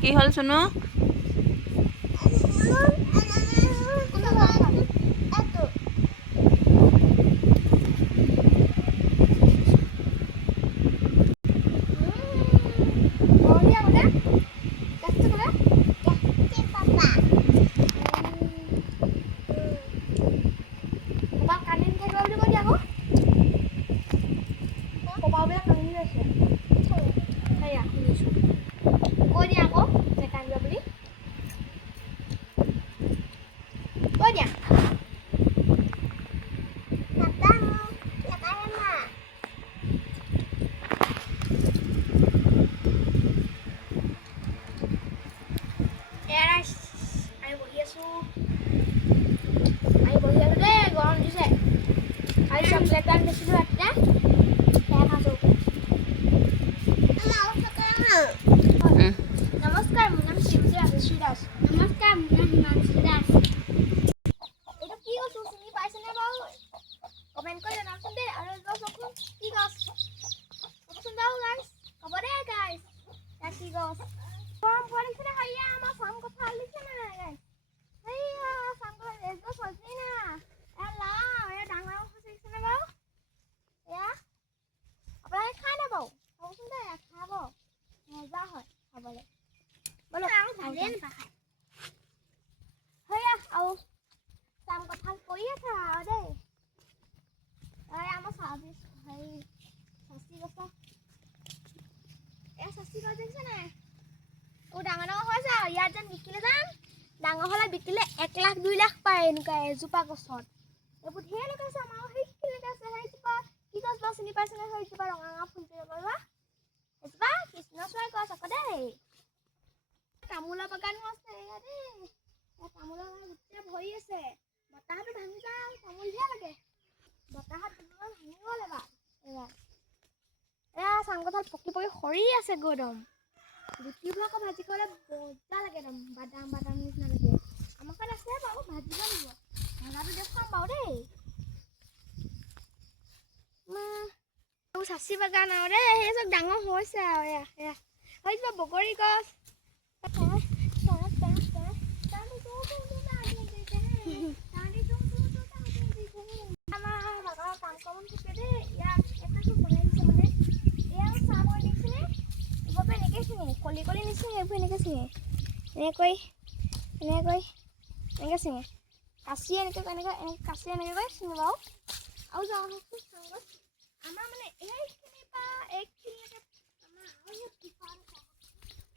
কি হ'ল চুনু নমস্কাৰ মোৰ নাম শ্ৰীমতী ৰাজশ্ৰী দাস নমস্কাৰ মোৰ নাম হিমাংশু দাস এইটো কি গছ চিনি পাইছেনে বাৰু কমেণ্ট কৰি জনাওকচোন দেই আৰু এইটো চকচোন কি গছ চকচোন বাৰু গাইছ হ'ব দে গাইছ এয়া কি গছ গৰম পোৱা দেখিছেনে হাইয়া আমাৰ চাম কঁঠাল দেখিছেনে নাই গাইছ হাইয়া চাম কঁঠাল এইটো চলছেই না এয়া লাও এয়া ডাঙৰ হৈছে দেখিছেনে বাৰু এয়া আপোনালোকে খাই নে বাৰু চাবচোন দেই খাব মজা হয় খাবলৈ বলো ভালেই নাপায় হয়া আৰু চাম কঁঠাল পৰি আছে আৰু দেই আমাৰ চাবি হেৰি চাচি গছ এয়া চাচি গছ দেখিছে নাই ডাঙৰ ডাঙৰ হৈছে আৰু ইয়াত যেন বিকিলে যাম ডাঙৰ হ'লে বিকিলে 1 লাখ 2 লাখ পায় এনেকুৱা এজোপা গছত এইবোৰ ঢেৰ লগাইছে আমাৰ সেইখিনি লগাইছে সেইজোপা কি গছ বাৰু চিনি পাইছেনে সেইজোপা ৰঙা ৰঙা ফুলটো লগা এজোপা কৃষ্ণচূড়া গছ আকৌ দেই তামোলৰ বাগানো আছে এয়া দেই তামোলৰ বাগান গোটেই ভৰি আছে বতাহটো ভাঙি যায় তামোলহে লাগে বতাহত ভাঙি গ'ল এবাৰ এয়া চাম কঁঠাল পকি পকি সৰি আছে গদম গুটিবোৰ আকৌ ভাজি খাবলৈ মজা লাগে একদম বাদাম বাদাম নিচিনা লাগে আমাৰ ঘৰত আছে বাৰু ভাজিব লাগিব ভজাটো দেখুৱাম বাৰু দেই চাচি বাগান আৰু দেই সেই চব ডাঙৰ হৈছে আৰু এয়া এয়া সেইজোপা বগৰী গছ কলি কলি নিচিঙে এইবোৰ এনেকৈ চিঙে এনেকৈ চিঙে কাঁচি এনেকৈ কাঁচি এনেকৈ চিঙে বাৰু আৰু যাওঁ